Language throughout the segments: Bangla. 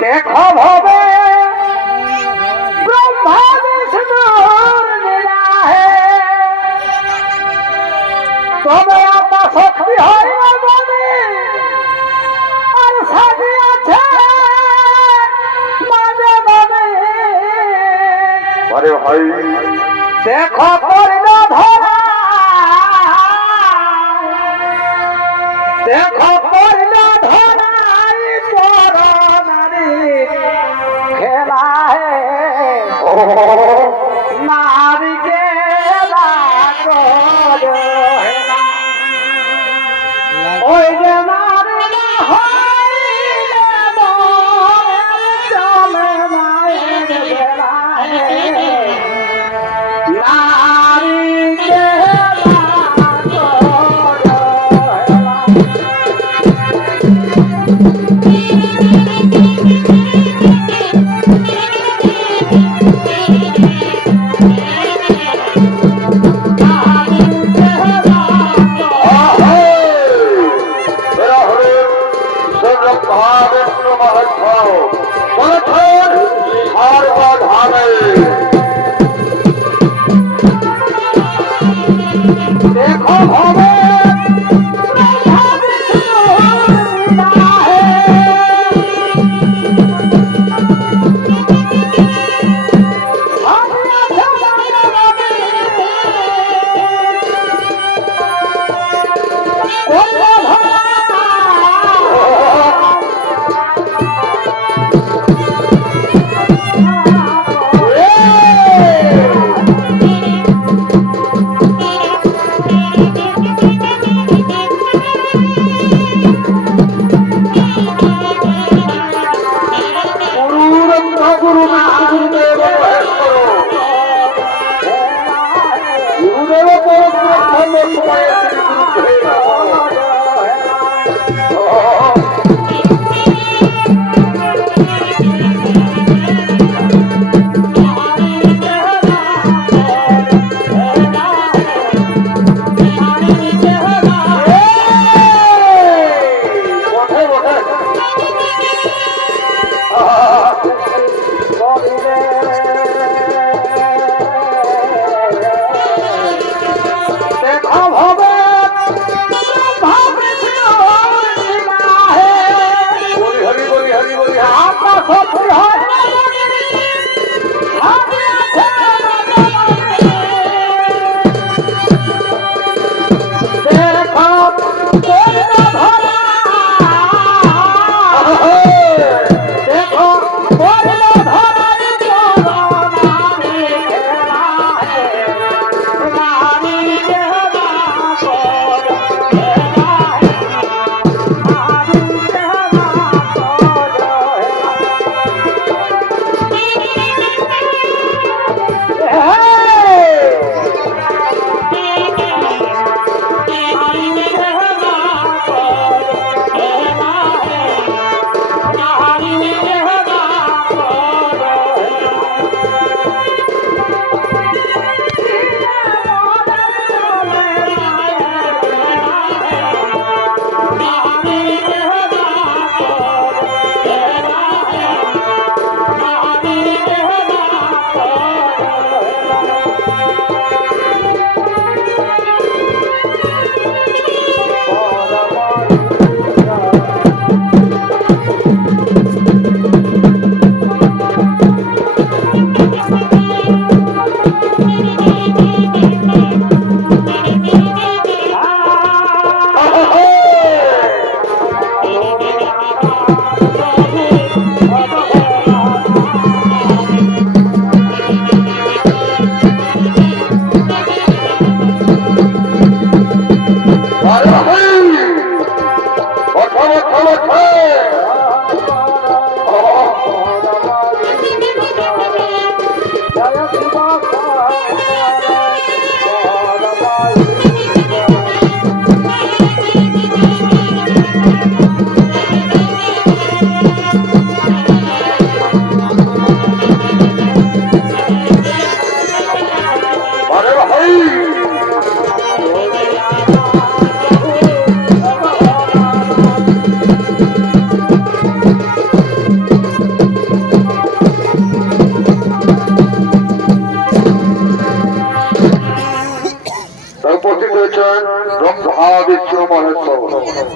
देखो भवे ब्रह्मा विष्णुर लीला है तबे आपा शक्ति হয় না বলে আর সাথে আছে মাঝে মাঝে আরে ভাই দেখো পরিণ ধরা देखो पहला धराई कोरोनारी खेला है नारी के लाको जो है ना ओए जे नारी ना होई ना मोरे चले माए गेला है नारी के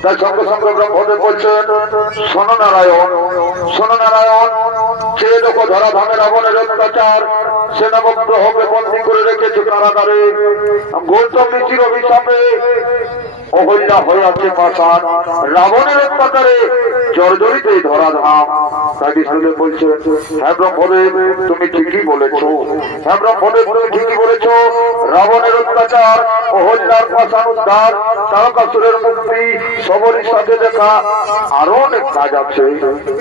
তাই সঙ্গে সঙ্গে ব্রহ্মদেব বলছেন, শোনো নারায়ণ, শোনো নারায়ণ, সে দেখো ধরাধামে রাবণের অত্যাচার, সে নবগ্রহকে বন্দী করে রেখেছে কারাগারে, গৌতম ঋষির অভিশাপে অহল্যা হয়ে আছে পাষাণ, রাবণের অত্যাচারে জর্জরিত এই ধরাধাম। তাই বিষ্ণুদেব বলছে, হ্যাঁ ব্রহ্মদেব তুমি ঠিকই বলেছো, হ্যাঁ ব্রহ্মদেব তুমি ঠিকই বলেছো, রাবণের অত্যাচার, অহল্যার পাষাণ উদ্ধার, তারকাসুরের মুক্তি, সবরই সাথে দেখা, আরো অনেক কাজ আছে।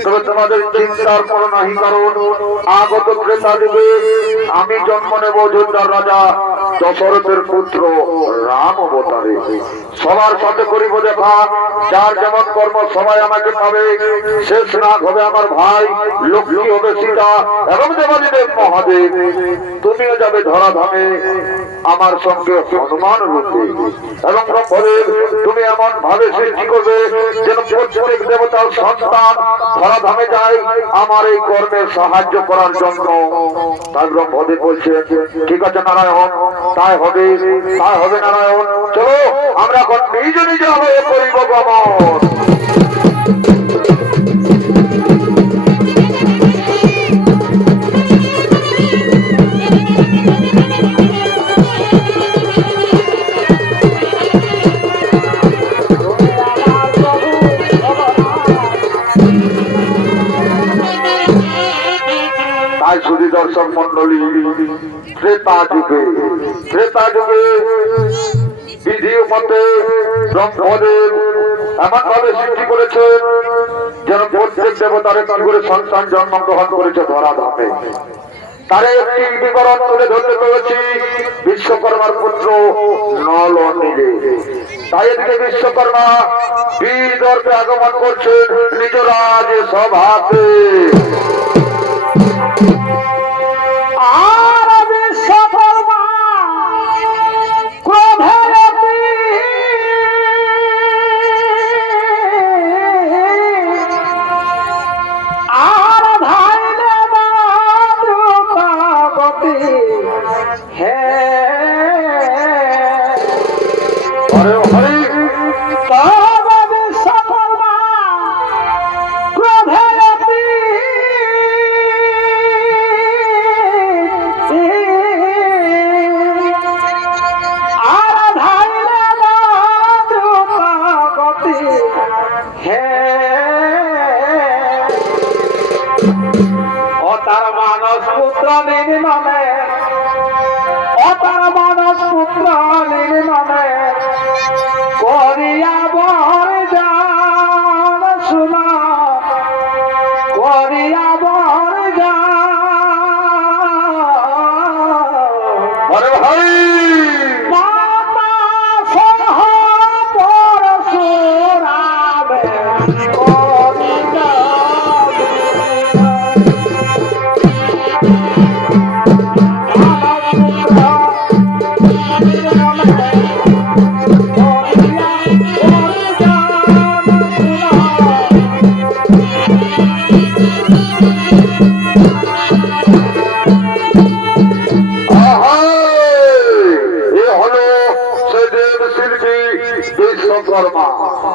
তবে তোমাদের চিন্তার কোনো নাহি কারণ, আগত ত্রেতা যুগে আমি জন্ম নেব অযোধ্যার রাজা দশরথের পুত্র রাম অবতারে। সবার সাথে করিব দেখা, যার যেমন কর্ম সবাই আমাকে পাবে, শেষ নাগ হবে আমার ভাই, লক্ষ্মী হবে সীতা এবং দেবাদিদেব মহাদেব। তুমিও যাবে ধরাধামে আমার সঙ্গে হনুমান রূপে, এবং ব্রহ্মদেব তুমি এমন ভাবে সৃষ্টি করবে যেন প্রত্যেক দেবতার সন্তান ধরাধামে যায় আমার এই কর্মের সাহায্য করার জন্য। তাই ব্রহ্মদেব বলছে, ঠিক আছে নারায়ণ, তাই হবে, তাই হবে নারায়ণ, চলো আমরা এখন নিজ নিজ হয়ে করিব গমন। সুধী দর্শক মন্ডলী, ত্রেতা যুগে বিধি মতে ব্রহ্মদেব এমন ভাবে সৃষ্টি করেছেন যেন প্রত্যেক দেবতার একটি করে সন্তান জন্মগ্রহণ করেছে ধরাধামে। তার একটি বিবরণ তুলে ধরতে পেরেছি, বিশ্বকর্মার পুত্র নল নীলে। তাই এদিকে বিশ্বকর্মা বিদর্ভে আগমন করছেন নিজ রাজ সভাতে। আর বিশ্বকর্মা ক্রোধে আর ধাইলে দ্রুতগতি, হে হরে হরে তবে বিশ্বকর্মা ক্রোধে নির্মমে, অতার মানস পুত্র নির্মমে করিয়া বরদান, শুনা করিয়া বরদান, মাতা সংহার পরশুরামে করিয়া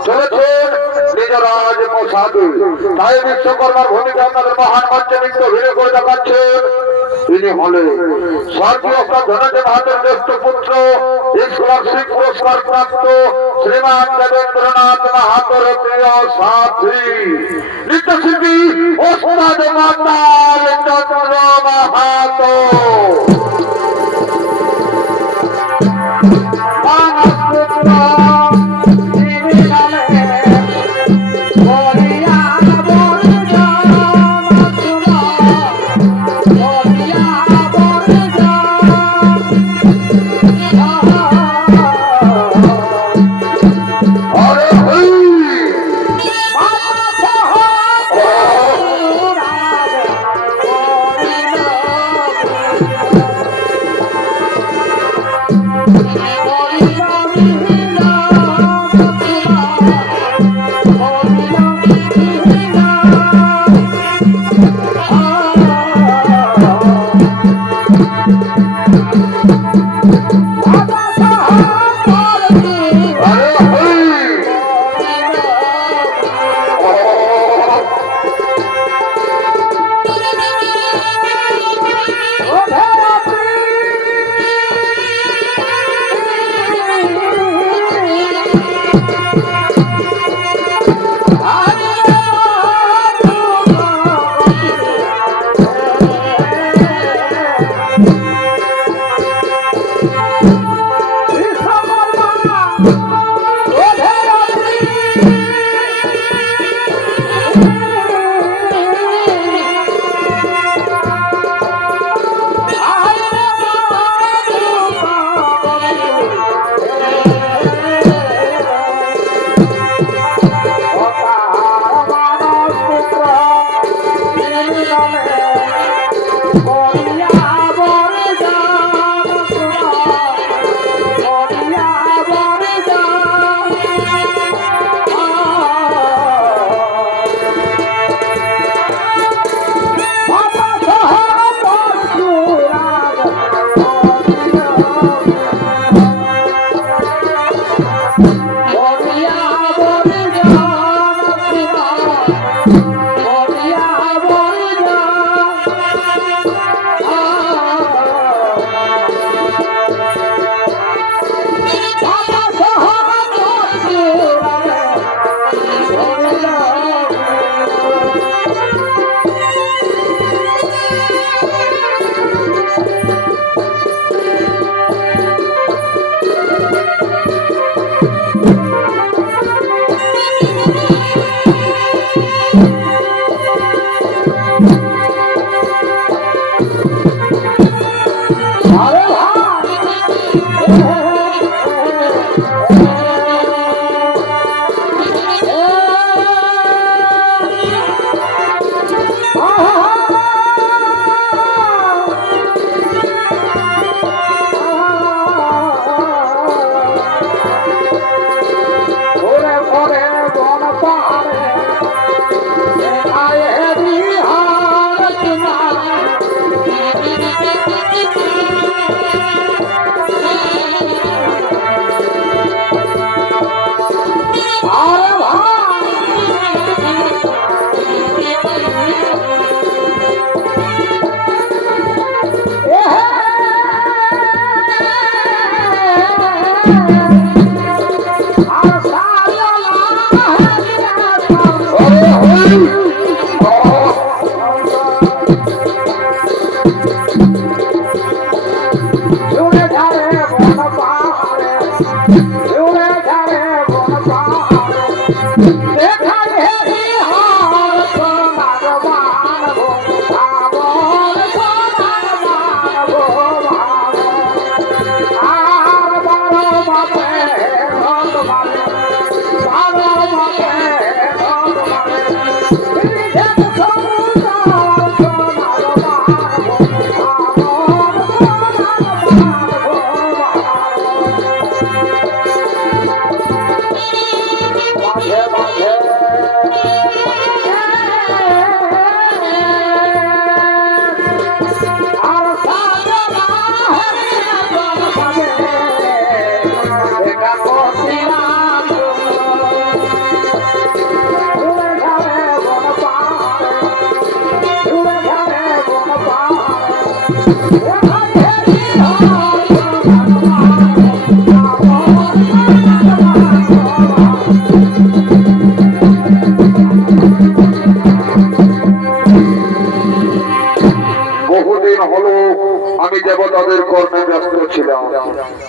চলেছেন নিজ রাজ প্রসাদে। তাই বিশ্বকর্মার ভূমিকা আপনাদের মহান মঞ্চে নৃত্য ভিড়ে করে দেখাচ্ছেন। তিনি হলেন স্বর্গীয় ধনঞ্জয় মাহাতের জ্যেষ্ঠ পুত্র, স্কলারশিপ পুরস্কার প্রাপ্ত শ্রীমান দেবেন্দ্রনাথ মাহাতোর প্রিয় সাথী নৃত্যশিল্পী ওস্তাদ মাতাল চন্দ্র মাহাতো।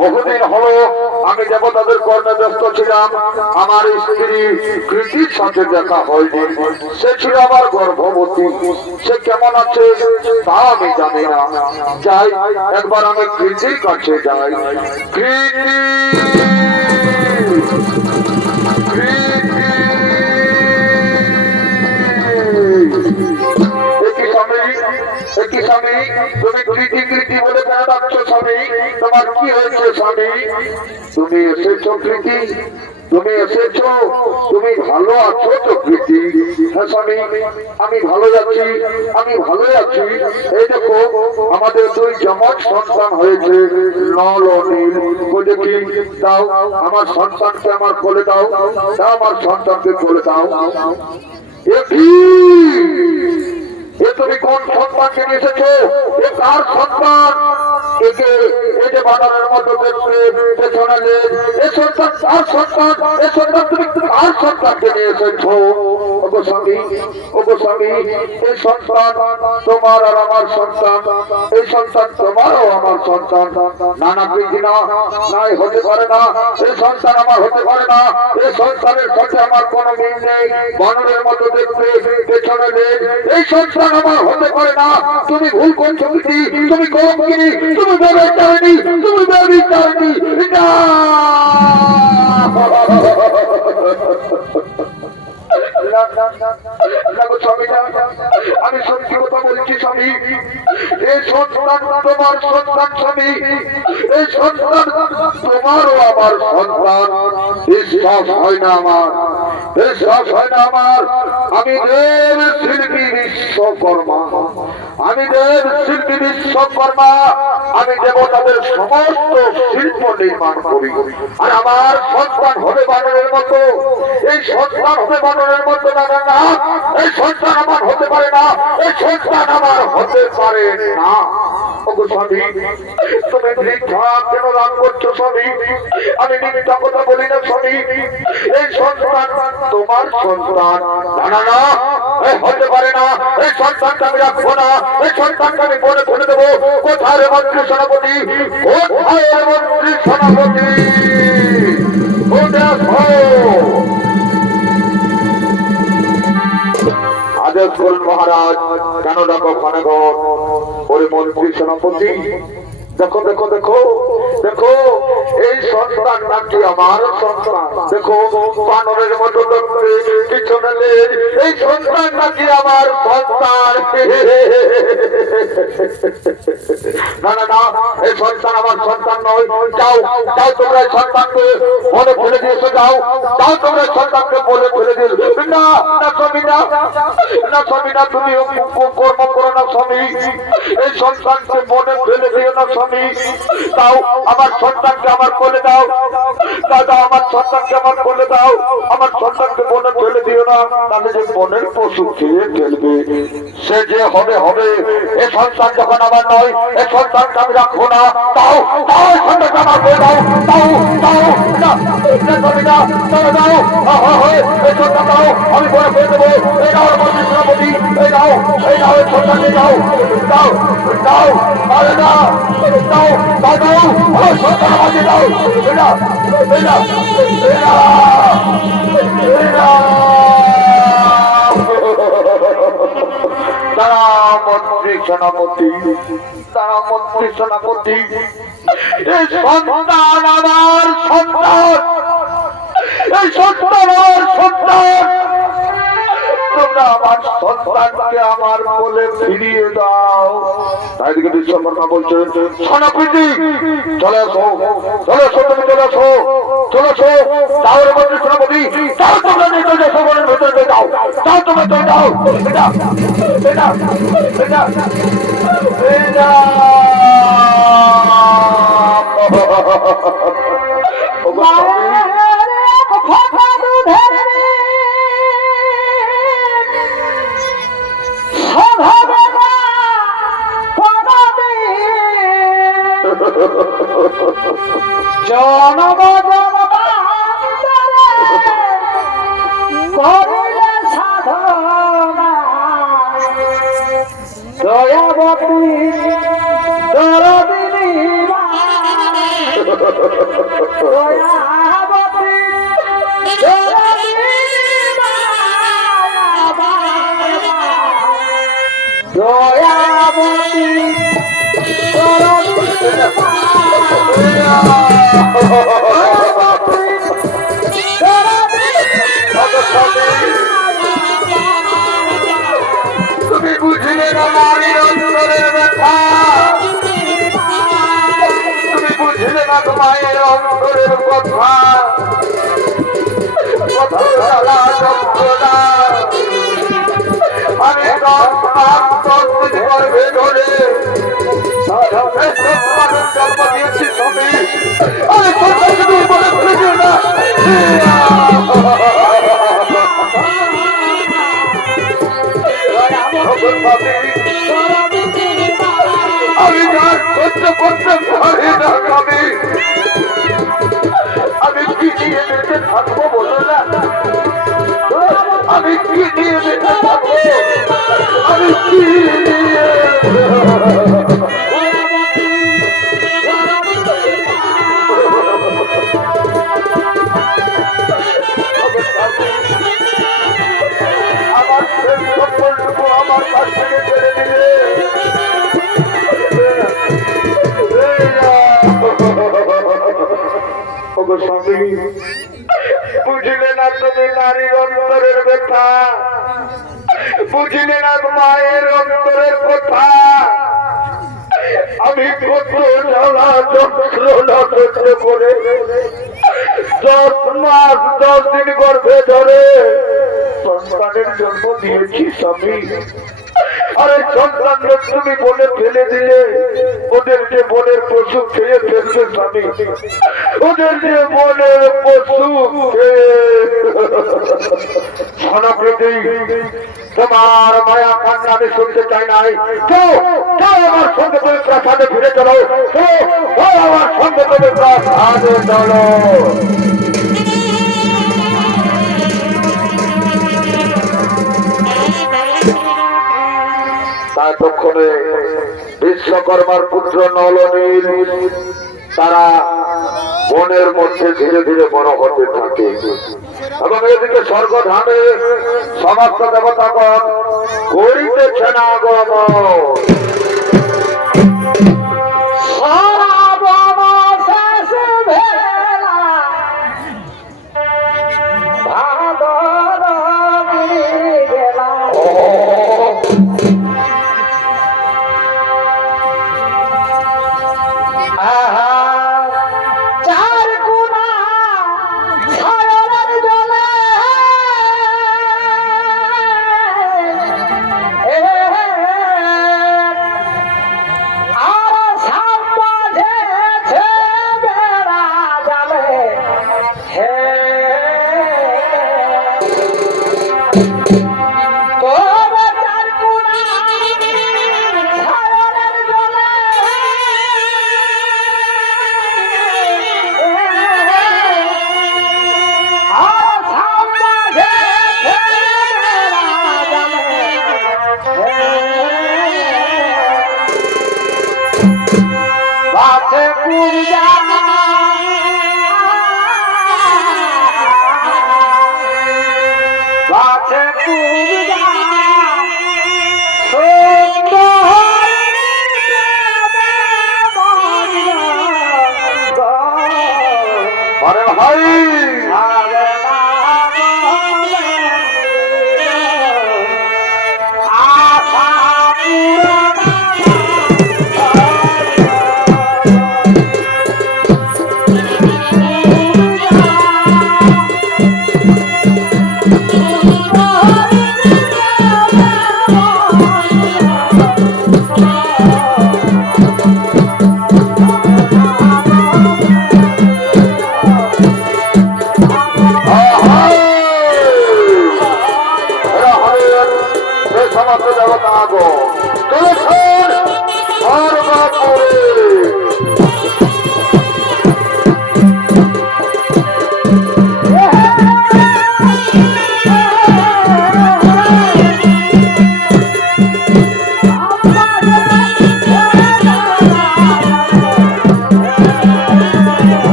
বহুদিন হলো আমি দেবতাদের কর্মে ব্যস্ত ছিলাম। আমার স্ত্রী কৃতির সাথে দেখা হয়নি। সে ছিল আমার গর্ভবতী। সে কেমন আছে তা আমি জানি না। যাই একবার আমি কৃতির কাছে যাই। কৃতি স্বামী, তুমি কৃতি কৃতি বলে কেন ডাকছো স্বামী? তোমার কি হয়েছে স্বামী? তুমি এসেছো কৃতি? তুমি এসেছো? তুমি ভালো আছো তো কৃতি? হ্যাঁ স্বামী, আমি ভালো আছি, আমি ভালো আছি। এই দেখো আমাদের দুই জমজ সন্তান হয়েছে, নল ও নীল। দেখি দাও আমার সন্তানকে আমার কোলে দাও, দাও আমার সন্তানকে কোলে দাও। এ তুমি কোন সন্তানকে নিয়ে এসেছো? এ কার সন্তান? একে এই যে বাজারের মতো দেখতে পেছনে এ সন্তান কার সন্তান? এ সন্তান তুমি কার সন্তানকে নিয়ে এসেছো? ওগো স্বামী, ওগো স্বামী, এই সন্তান তোমার আর আমার সন্তান, এই সন্তান তোমারও আমার সন্তান। না না প্রীতি না, নাই হতে পারে না। এই সন্তান আমার হতে পারে না। এই সন্তানের সাথে আমার কোনো মিল নেই। বানরের মতো দেখতে পেছনে এই সন্তান আমার হতে পারে না। তুমি ভুল করছো প্রীতি, তুমি কলঙ্কিনী, তুমি ব্যভিচারিণী, তুমি ব্যভিচারিণী। আমি সত্যি দিচ্ছি স্বামী, এই সন্তান তোমার সন্তান স্বামী, এই সন্তান তোমারও আমার সন্তান। বিশ্বাস হয় না আমার, বিশ্বাস হয় না আমার। আমি দেব শিল্পী বিশ্বকর্মা, আমি দেব শিল্পী বিশ্বকর্মা, আমি দেবতাদের সমস্ত শিল্প নির্মাণ করি। আর আমার সন্তান হবে বানরের মতো, এই সন্তান হবে বানরের মতো না, না না, এই সন্তান আমার হতে পারে না, এই সন্তান আমার হতে পারে না। ওগো স্বামী, তুমি মিথ্যা কেন রাগ করছো স্বামী? আমি মিথ্যা কথা বলি না স্বামী, এই সন্তান তোমার সন্তান। না না না, হতে পারে না, এই সন্তানটা আমি রাখবো না, এই সন্তানটা আমি বলে ফেলে দেবো। কোথায় রে মন্ত্রী সেনাপতি, কোথায় রে মন্ত্রী সেনাপতি? আদেশ করুন মহারাজ। কেন ডাকো খানাগর? ওরে মন্ত্রী সেনাপতি, দেখো দেখো দেখো দেখো, এই সন্তান নাকি আমার সন্তান। দেখো বানরের মতো পিছনে লেজ, এই সন্তান নাকি আমার সন্তান। না না না, এই সন্তান আমার সন্তান নয়। যাও যাও, তোমরা এই সন্তানকে বলে ফেলে দিয়েছো, যাও যাও, তোমরা সন্তানকে বলে ফেলে দিল। না না স্বামী, না না স্বামী, না, তুমি কর্ম করো না স্বামী, এই সন্তানকে বলে ফেলে দিও না স্বামী। দাও আমার সন্তানকে আমার কোলে দাও, দাদা আমার সন্তানকে আমার কোলে দাও, আমার সন্তানকে বনে ফেলে দিও না, তাহলে যে বনের পশু খেয়ে ফেলবে, সে যে হবে হবে। এ সন্তান যখন আমার নয়, এ সন্তানকে আমি রাখবো না। দাও দাও, সন্তানকে আমার কোলে দাও, দাও দাও, এই সন্তান দাও, আমি বনে ফেলে দেবো। এই দাও মন্ত্রী সেনাপতি, এই দাও, এই দাও, এই সন্তানকে দাও, দাও দাও, আরে না, দাও দাও দাও, আমার সন্তান আমাকে দাও। এটা এটা এটা এটা, তারা মন্ত্রী সেনাপতি, তারা মন্ত্রী সেনাপতি, এই সন্তান আমার সন্তান, এই সন্তান আমার সন্তান। তোমরা আমার সন্তানকে আমার কোলে ফিরিয়ে দাও। তাই দিকে বিশ্বকর্মা বলছে, সেনাপতি চলে আসো, চলে আসো, তুমি চলে আসো, চলে আসো। তাহলে মন্ত্রী সেনাপতি, তাও তোমরা নিয়ে যাও, সবরের ভেতরে যাও, তাও তোমরা চলে যাও। এটা এটা এটা এটা, জনম করিলে সাধনা, দয়াবতী দরদিনী দয়াবতী দয়াবতী তুমি বুঝলে না নারীর অন্তরের ব্যথা, তুমি বুঝলে না মায়ের অন্তরের কথা, আমি গর্ভে ধরে জন্ম দিয়েছি তুমি, আমি তুমি বলে ফেলে না। আমি যার সহ্য করতে পারি না স্বামী, আমি কি নিয়ে বেঁচে থাকবো বলো না, আমি কি নিয়ে বেঁচে থাকবো, আমি কি নিয়ে। আমার সম্পর্কটুকু আমার কাছ থেকে কেড়ে নিয়ে বুঝলে না তুমি নারীর অন্তরের ব্যথা, বুঝলি না মায়ের অন্তরের কথা? আমি কত জ্বালা যন্ত্রণা সহ্য করে 10 মাস 10 দিন গর্ভে ধরে সন্তানের জন্ম দিয়েছি স্বামী। আরে সন্তানদের তুমি বনে ফেলে দিলে, ওদের যে বনের পশু খেয়ে ফেলবে স্বামী, ওদের যে বনের পশু তোমার মায়া কান্না আমি শুনতে চাই নাই। আমার সঙ্গে তুমি প্রাসাদে ফিরে চলো, আমার সঙ্গে তুমি প্রাসাদে চলো। ততক্ষণে বিশ্বকর্মার পুত্র নলনীল তারা বনের মধ্যে ধীরে ধীরে বড় হতে থাকে এবং এদিকে স্বর্গধামে সমস্ত দেবতাগণ করিতেছেন আগমন।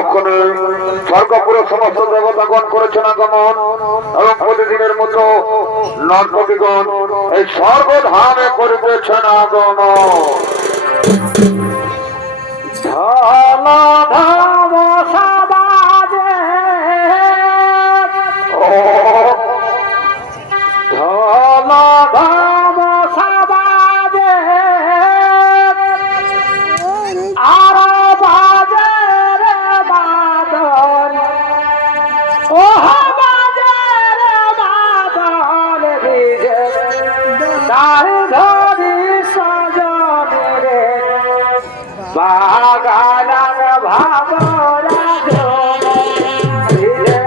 ততক্ষণে স্বর্গপুরের সমস্ত দেবতাগণ করেছেন আগমন এবং প্রতিদিনের মতো নর্তকীগণ এই স্বর্গধামে করিতেছেন আগমন। ঢল ঢল সাবাজে ঢল ঢল সাবাজে আর বাজে রে বাদল ও বাজে রে বাদল ভিজে তার ধরি সজনে রে বাগানার ভাবরা জমিলে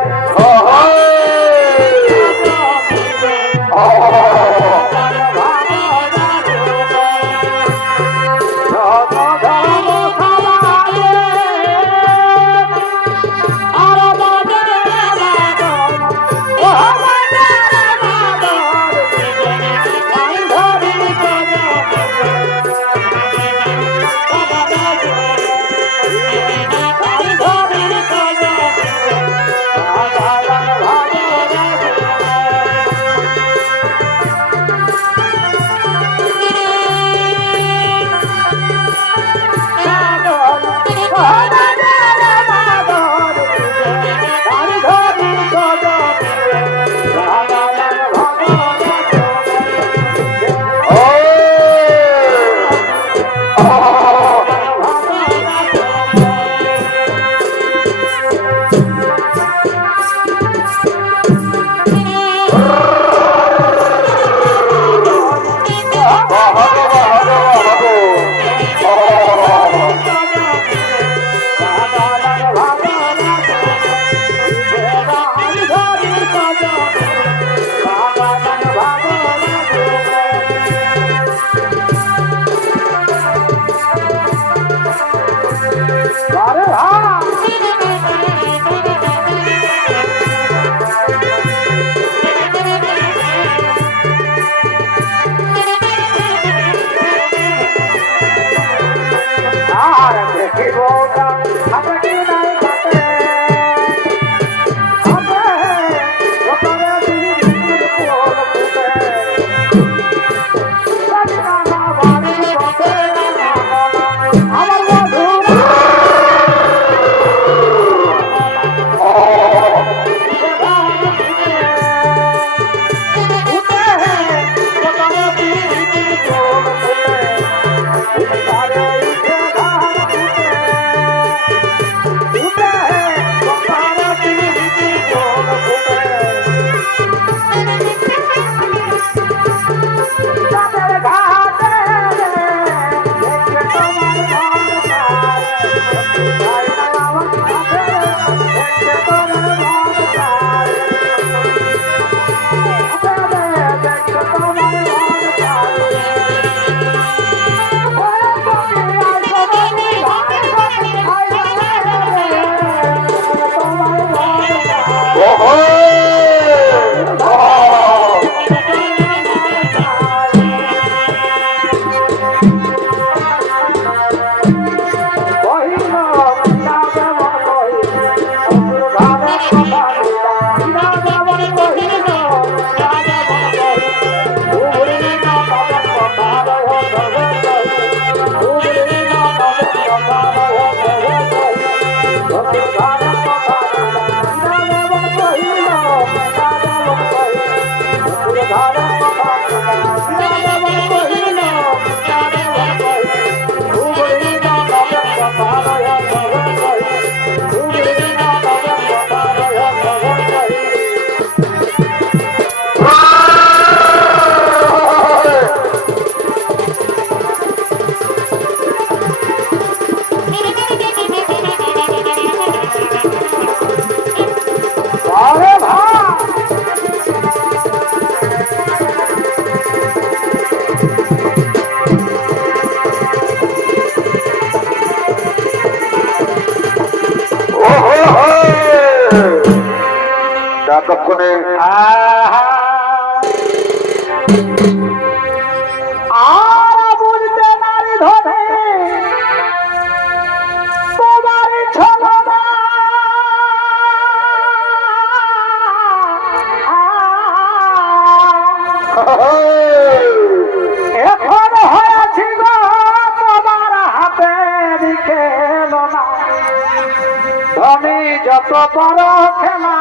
পারো খেলা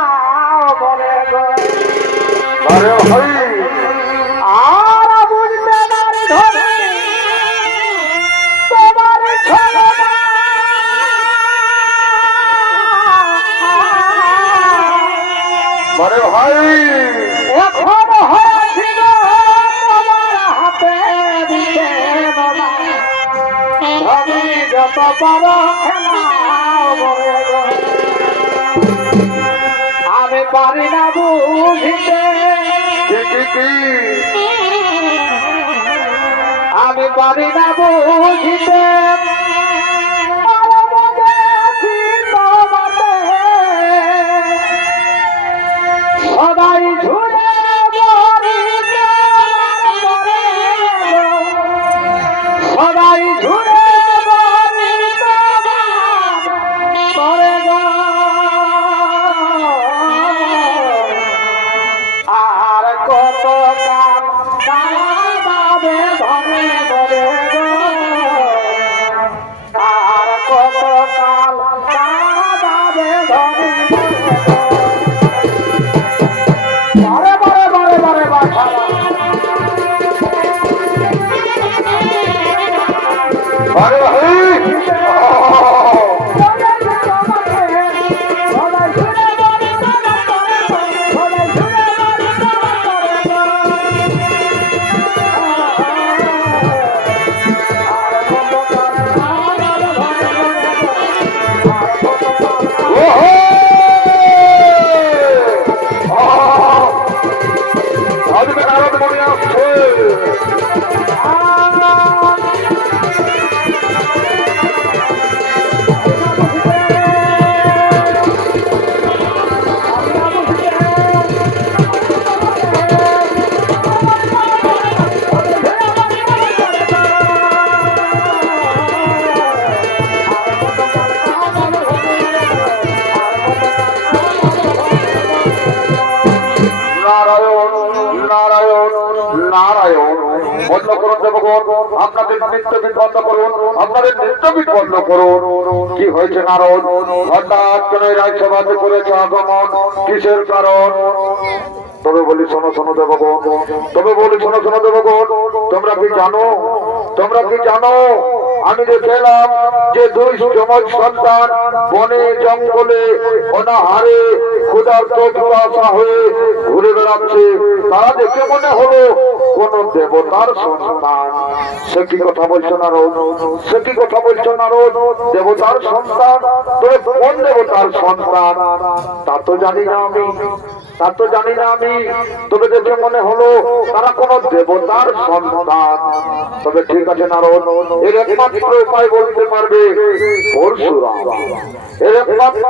বলে গো আরে ভাই আর বুঝতে পারি ধরে তোমার ছলনা আরে ভাই এখন হয়েছিল তোমার হাতে দিতে বাবা আমি যত পারো খেলা বলে গো আমি পারি না বুঝিতে কি আমি পারি না বুঝিতে সদাই ঝুলে সদাই ঝুলে আর কত কাল কাঁদাবে ধরে ধরে আর কত কাল কাঁদাবে ধরে বারে বারে বারে বারে বারে আরে ভাই নারায়ণ বন্ধ করুন দেবগণ আপনাদের নৃত্যবিদ বন্ধ করুন আপনাদের নৃত্যবিদ বন্ধ করুন কি হয়েছে নারদ হঠাৎ কেন এই রাজসভাতে করেছে আগমন কিসের কারণ তবে বলি শোনো শোনো দেবগণ তবে বলি শোনো শোনো দেবগণ তোমরা কি জানো আমি দেখলাম যে দুই যমজ সন্তান বনে জঙ্গলে অনাহারে ক্ষুধার্ত পিপাসা হয়ে ঘুরে বেড়াচ্ছে তারা দেখে মনে হলো কোন দেবতার সন্তান সে কি কথা বলছো নারদ সে কি কথা বলছো নারদ দেবতার সন্তান তবে কোন দেবতার সন্তান তা তো জানি না আমি তবে দেখে মনে হলো তারা কোন দেবতার সন্তান তবে ঠিক আছে নারদ এর একমাত্র উপায় বলতে পারবে পরশুরাম এর একমাত্র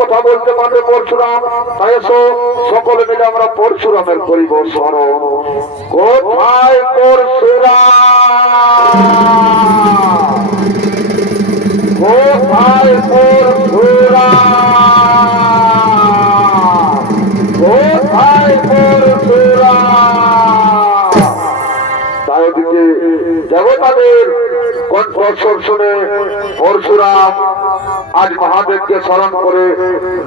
কথা বলতে পারবে পরশুরাম তাই এসো সকলে মিলে আমরা পরশুরামের করিব স্মরণ কোথায় পরশুরাম কোথায় পরশুরাম কোথায় পরশুরাম তাই ওদিকে দেবতাদের কণ্ঠস্বর শুনে পরশুরাম আজ মহাদেবকে স্মরণ করে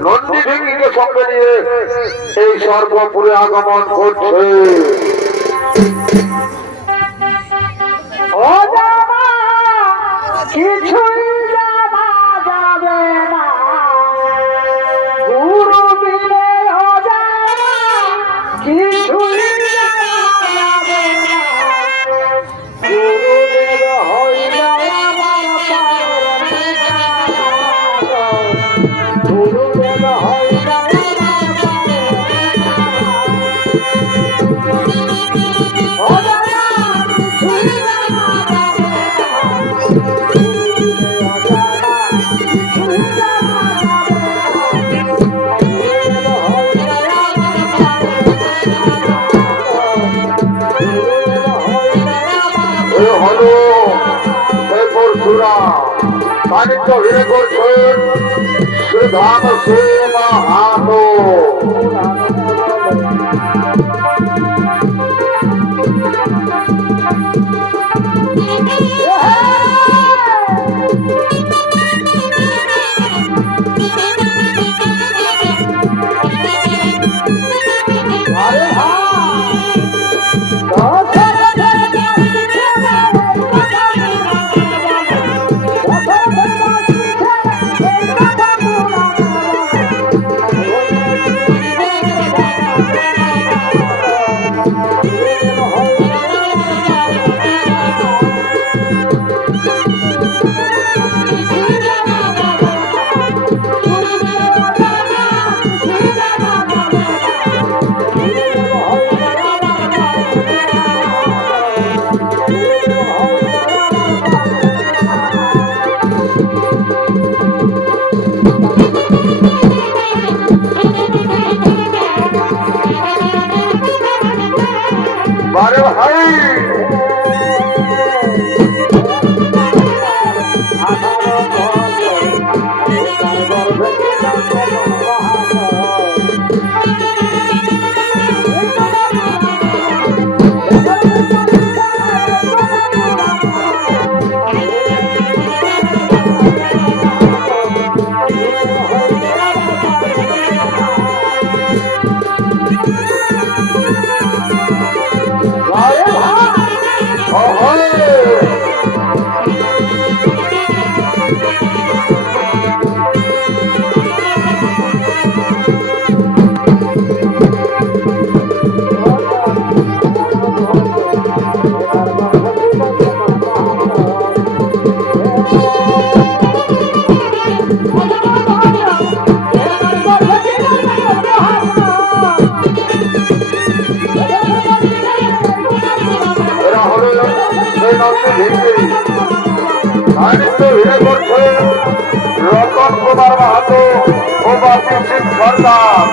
নন্দী ভৃঙ্গিকে সঙ্গে নিয়ে এই সর্বপুরে আগমন করছে ও জানা কিছুই জানা যাবে না গুরু বিনে ও জানা কিছুই জানা যাবে না গুরুদেব হইল আমার পালনহার গুরুদেব হইল আমার পালনহার ও জানা কিছুই জানা যাবে হলো সেই পরশুরাম সানিধ্য হীরে করছেন শ্রীধাম শ্রী মাহাতো সান্নিধ্য ভিড়ে করছে রতন কুমার মাহাতো ও বাপি সিং সরকার।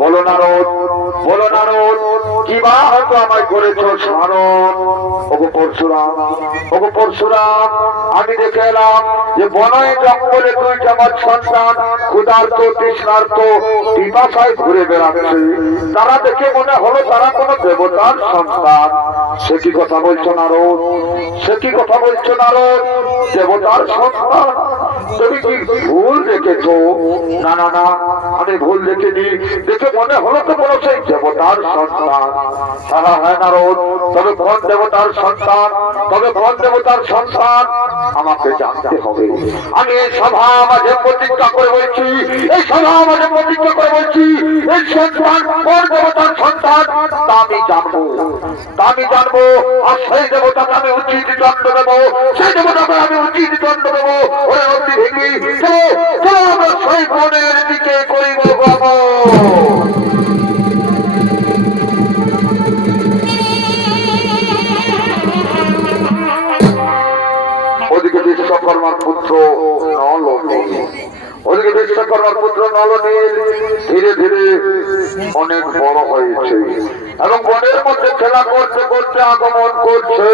বলো নারদ, বলো নারদ, কি বা হয়তো আমায় করেছ স্মরণ। ওগো পরশুরাম, ওগো পরশুরাম, আমি দেখে এলাম যে বনয়ে জঙ্গলে তুই আমার সন্তান ক্ষুধার্ত তৃষ্ণার্ত পিপাসায় ঘুরে বেড়াচ্ছে। তারা দেখে মনে হলো তারা কোন দেবতার সন্তান। সে কি কথা বলছো নারদ, সে কি কথা বলছো নারদ? দেবতার সন্তান? তুমি কি ভুল দেখেছ? না না না, আমি ভুল দেখেছি। দেখে মনে হলো তো বলো সেই দেবতার সন্তান। তারা হয় নারদ, তবে কোন দেবতার সন্তান, তবে কোন দেবতার সন্তান আমাকে জানতে হবে। আমি এই সভা মাঝে প্রতিজ্ঞা করে বলছি, এই সভা মাঝে প্রতিজ্ঞা করে বলছি, এই সন্তান কোন দেবতার সন্তান তা আমি জানবো, তা আমি জানবো। আর সেই দেবতাকে আমি উচিত দণ্ড দেবো, সেই দেবতাকে আমি উচিত দণ্ড দেবো। ওরে নদী ভেঙে চলো আমরা সেই বনের দিকে করিব বাবা। ওদিকে বিশ্বকর্মার পুত্র নলনীল, ওদিকে বিশ্বকর্মার পুত্র নলনীল ধীরে ধীরে অনেক বড় হয়েছে এবং বনের মধ্যে খেলা করতে করতে আগমন করছে।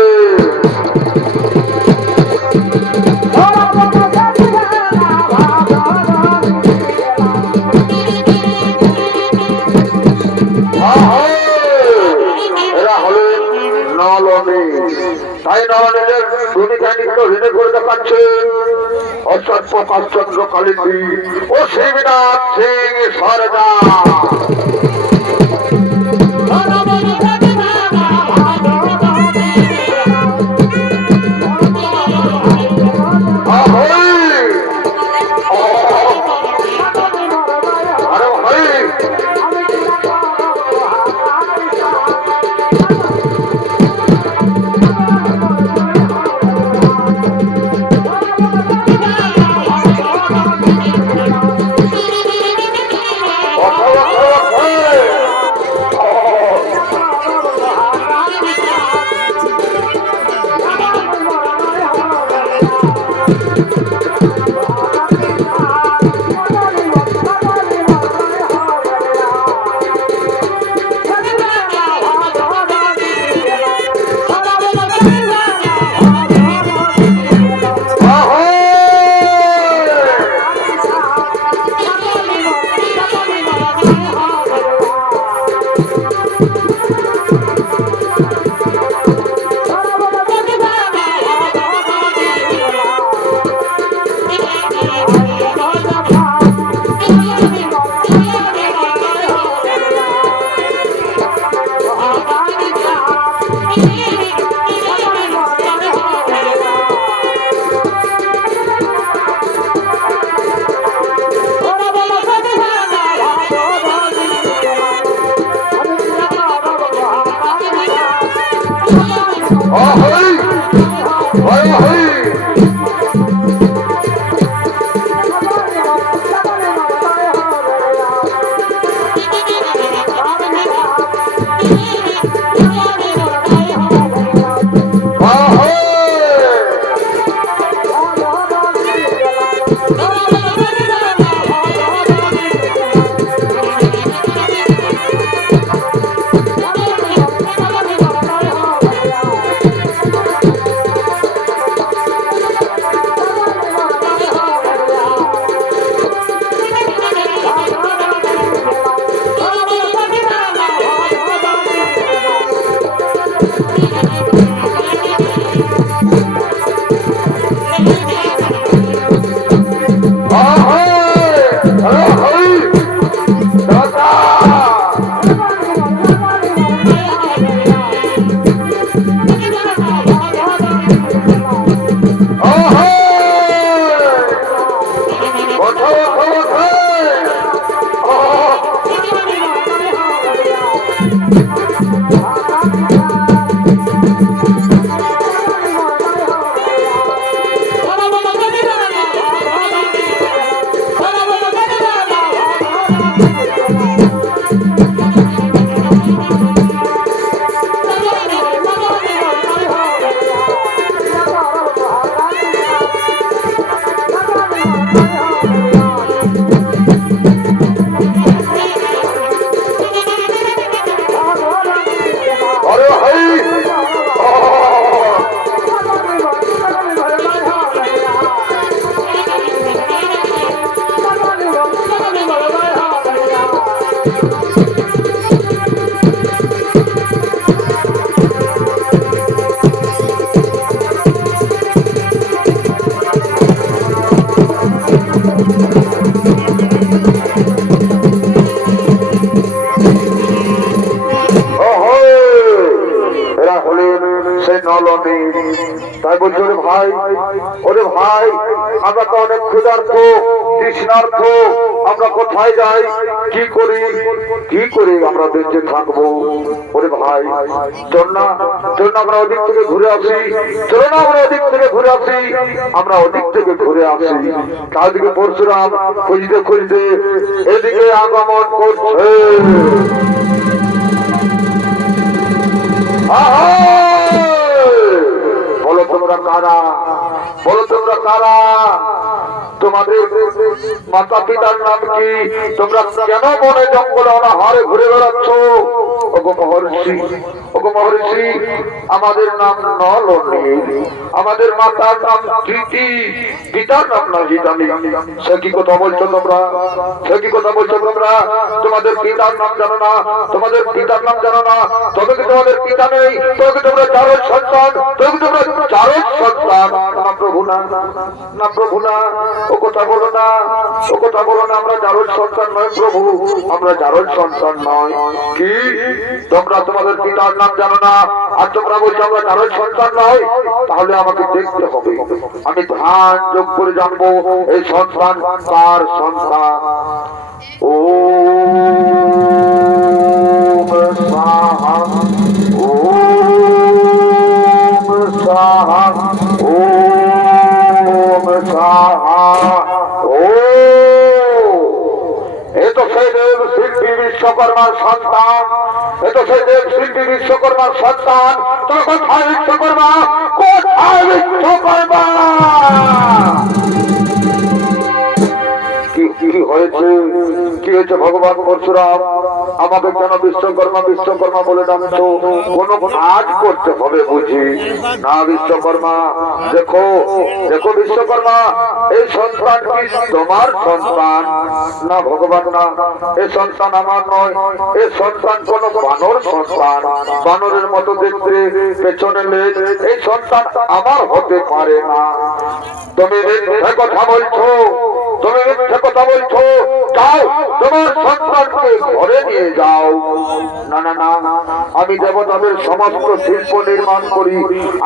এরা হলেন নলনীল। তাই নলনীলের ভূমিকা নিত্য হিনে করে দেখাচ্ছে অর্থাৎ প্রকাশ চন্দ্র কালিন্দী ও শিবনাথ সিং সরদার। অহৈ অহৈ তাই বলছি ওরে ভাই আমরা তো অনেক ক্ষুধার্ত তৃষ্ণার্ত, আমরা কোথায় যাই, কি করি আমরা বেঁচে থাকবো? ওরে ভাই চল না আমরা ওদিক থেকে ঘুরে আসি, চলো না আমরা ওদিক থেকে ঘুরে আসি, আমরা ওদিক থেকে ঘুরে আসি। চারদিকে পরশুরাম খুঁজতে এদিকে আগমন করছে। বলো তোমরা কারা? তোমাদের মাতা পিতার নাম কি? তোমরা কেন বনে জঙ্গলে অনাহারে ঘুরে বেড়াচ্ছ? ওগো মহর্ষি, আমাদের নাম নলনী, আমাদের মাতার নাম কৃতি, পিতার নাম না জানি। সে কি কথা বলছো তোমরা? তোমাদের পিতার নাম জানো না? তবে কি তোমাদের পিতা নেই? তবে কি তোমরা চারজ সন্তান? না প্রভু না, ও কথা বলো না, আমরা চারজ সন্তান নয় প্রভু, আমরা চারজ সন্তান নয়। কি তোমরা তোমাদের পিতার নাম জানো না আর তোমরা বলছো আমরা চারজ সন্তান নয়? তাহলে আমাকে দেখতে হবে, আমি ধ্যান যোগ করে জানবো এই সন্তান কার সন্তান। ও বিশ্বকর্মার সন্তান, বিশ্বকর্মার সন্তান। তোর কোথায় বিশ্বকর্মা? কি হয়েছে ভগবান পরশুরাম? আমাকে কেন বিশ্বকর্মা বলে ডাকছো? কোনো কাজ করতে হবে বুঝি না? বিশ্বকর্মা দেখো বিশ্বকর্মা, এই সন্তান কি তোমার সন্তান? না ভগবান না, এই সন্তান আমার নয়, এই সন্তান কোন বানর সন্তান, বানরের মতো দেখতে, পেছনে লেজ, এই সন্তান আমার হতে পারে না। তুমি কথা বলছো? তুমি মিথ্যে কথা বলছো। যাও তোমার সন্তানকে ঘরে নিয়ে যাও। না না না, আমি দেবতাদের সমস্ত শিল্প নির্মাণ করি,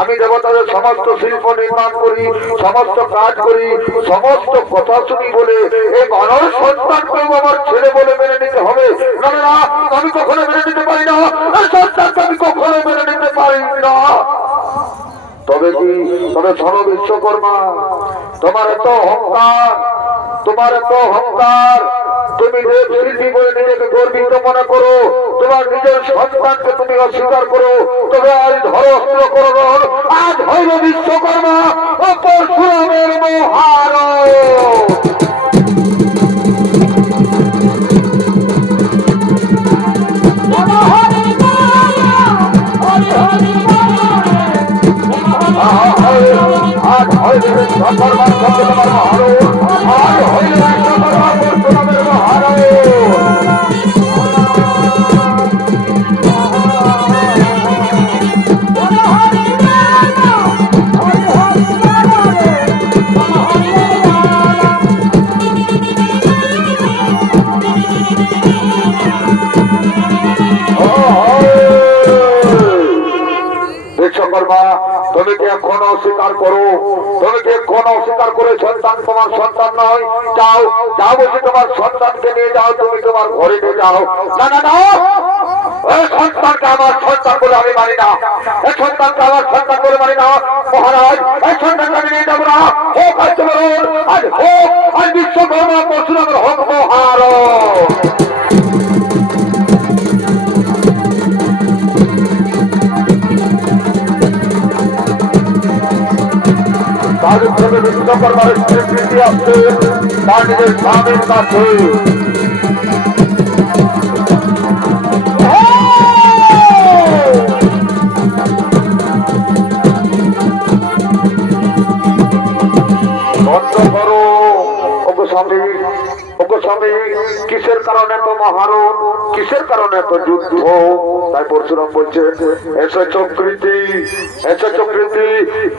আমি দেবতাদের সমস্ত শিল্প নির্মাণ করি, সমস্ত কাজ করি, সমস্ত কথা শুনি বলে এই মানব সন্তানকেও আমার ছেলে বলে মেনে নিতে হবে? না না না, আমি কখনো মেনে নিতে পারি না, এই সন্তানকে আমি কখনো মেনে নিতে পারি না। তবে কি, তবে শোনো বিশ্বকর্মা, তোমার এত অহংকার, তোমার এত অহংকার, তুমি দেব শিল্পী বলে নিজেকে গর্বিত মনে করো, তোমার নিজের সন্তানকে তুমি অস্বীকার করো, তবে আজ ধরো অস্ত্র করো, আজ হইল বিশ্বকর্মা ও পরশুরামের মহারণ। আজ হইল বিশ্বকর্মার সঙ্গে তোমার মহারণ, আজ হইল বিশ্বকর্মা পরশুরামের মহারণ। বিশ্বকর্মা, তুমি কি এখনো অস্বীকার করো? তুমি কি এখনো অস্বীকার করে সন্তান তোমার সন্তান নয়? যাও যাও, বলছি তোমার সন্তানকে নিয়ে যাও, তুমি তোমার ঘরে নিয়ে যাও। না না না, এই সন্তানকে আমার সন্তান বলে আমি মানি না, এই সন্তানকে আমার সন্তান বলে মানি না। মহারাজ, এই সন্তানকে আমি নিয়ে যাবো না। হোক আজ তোমার, আজ হোক আজ বিশ্বকর্মা পরশুরামের হোক মহারণ। তাদের থেকে বিশ্বকর্মার স্বীকৃতি আসছে তার নিজের স্বামীর কাছে। বন্ধ করো ওগো স্বামী, ওগো স্বামী, কিসের কারণে তো মহারণ, কিসের কারণে তো যুদ্ধ? তাই পরশুরাম বলছে, এসে চক্রীতি, এসে চক্রীতি,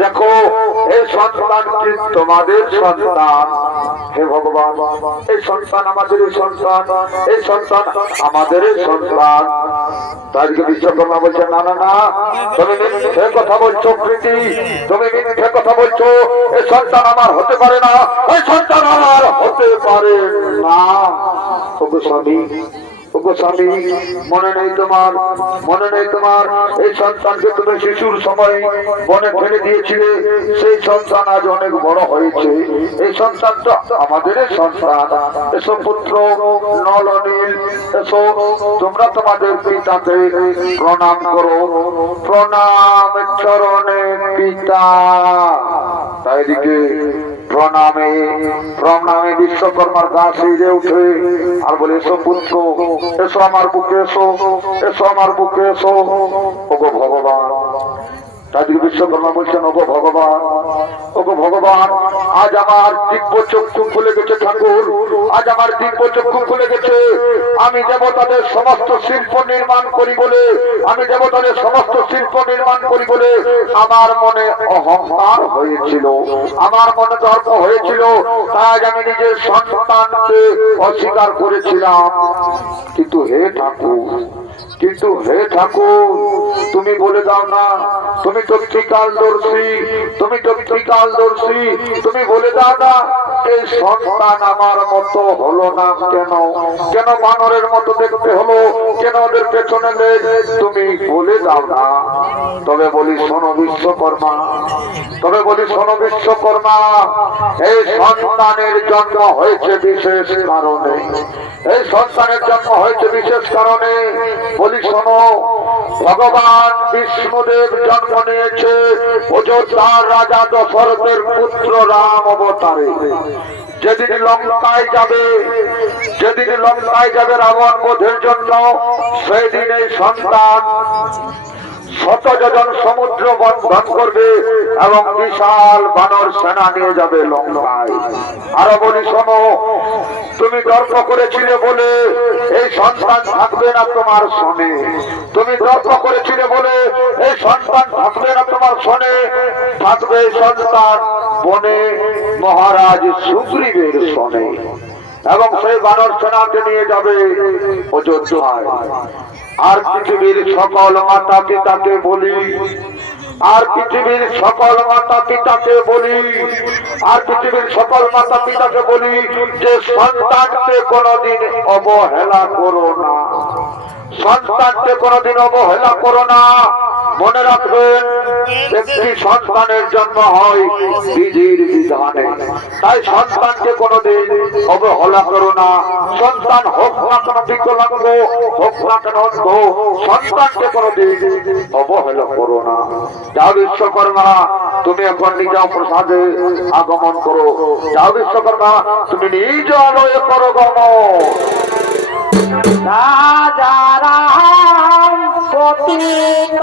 দেখো এই সন্তান কি তোমাদের সন্তান? হে ভগবান, এই সন্তান আমাদের সন্তান, এই সন্তান আমাদের সন্তান। তাদেরকে বিশ্বকর্মা বলছে, না না না, তুমি মিথ্যে কথা বলছো কৃতি, তুমি মিথ্যে কথা বলছো, এই সন্তান আমার হতে পারে না, এই সন্তান আমার হতে পারে না। ওগো স্বামী, ওগো স্বামী, মনে নেই তোমার, মনে নেই তোমার এই সন্তানকে তুমি শিশুর সময় বনে ফেলে দিয়েছিলে, সেই সন্তান আজ অনেক বড় হয়েছে, এই সন্তানটা আমাদের সন্তান। এসো পুত্র নল নীল, এসো তোমরা তোমাদের পিতাকে প্রণাম করো, প্রণাম চরণে পিতা। তাই দিকে প্রণামে প্রণামে বিশ্বকর্মার গা শিরে উঠে আর বলে, এসো পুত্র, এসো আমার বুকে, এসো, এসো আমার বুকে, এসো। ওগো ভগবান, তাদের বিশ্বকর্মা বলছেন, ওগো ভগবান, ওগো ভগবান, আজ আমার দিব্য চক্ষু খুলে গেছে ঠাকুর, আজ আমার দিব্য চক্ষু খুলে গেছে। আমি দেবতাদের সমস্ত শিল্প নির্মাণ করি বলে, আমি দেবতাদের সমস্ত শিল্প নির্মাণ করি বলে আমার মনে অহংকার হয়েছিল, আমার মনে দর্প হয়েছিল, তাই আমি নিজের সন্তানকে অস্বীকার করেছিলাম। কিন্তু হে ঠাকুর, কিন্তু হে ঠাকুর, তুমি বলে দাও না, তুমি তো ত্রিকালদর্শী, তুমি তো ত্রিকালদর্শী, তুমি বলে দাও না এই সন্তান আমার মতো হলো না কেন? কেন বানরের মতো দেখতে হলো? কেন ওদের পেছনে লেজ? তুমি বলে দাও না। তবে বলি শোনো বিশ্বকর্মা, তবে বলি শোনো বিশ্বকর্মা, এই সন্তানের জন্ম হয়েছে বিশেষ কারণে, এই সন্তানের জন্ম হয়েছে বিশেষ কারণে। বলি শোনো, ভগবান বিষ্ণুদেব জন্ম নিয়েছে অযোধ্যার রাজা দশরথের পুত্র রাম অবতারে। যেদিন লঙ্কায় যাবে, যেদিন লঙ্কায় যাবে রাবণ বধের জন্য, সেই দিন এই সন্তান 100 যোজন সমুদ্র বন্ধন করবে এবং বিশাল বানর সেনা নিয়ে যাবে লঙ্কায়। আরো বলি শোনো, তুমি তর্ক করেছিলে বলে এই সন্তান থাকবে না তোমার শোনে, তুমি তর্ক করেছিলে বলে এই সন্তান থাকবে না তোমার শোনে, থাকবে সন্তান বনে মহারাজ সুগ্রীবের সনে, এবং সেই বানর সেনাকে নিয়ে যাবে অযোধ্যায়। আর পৃথিবীর সকল মাতা পিতাকে বলি, আর পৃথিবীর সকল মাতা পিতাকে বলি, আর পৃথিবীর সকল মাতা পিতাকে বলি যে সন্তানকে কোনোদিন অবহেলা করো না, সন্তানকে কোনোদিন অবহেলা করো না। মনে রাখবেন, একটি সন্তানের জন্ম হয় বিধির বিধানে, তাই সন্তানকে কোনোদিন অবহেলা করো না। সন্তান হোক না কেন বিকলাঙ্গ, হোক না কেন অন্ধ, সন্তানকে কোনোদিন অবহেলা করো না। যাও বিশ্বকর্মা, তুমি এখন নিজ প্রসাদে আগমন করো। যাও বিশ্বকর্মা, তুমি নিজ আলোয় করো গমন। রাজা রাম পতিত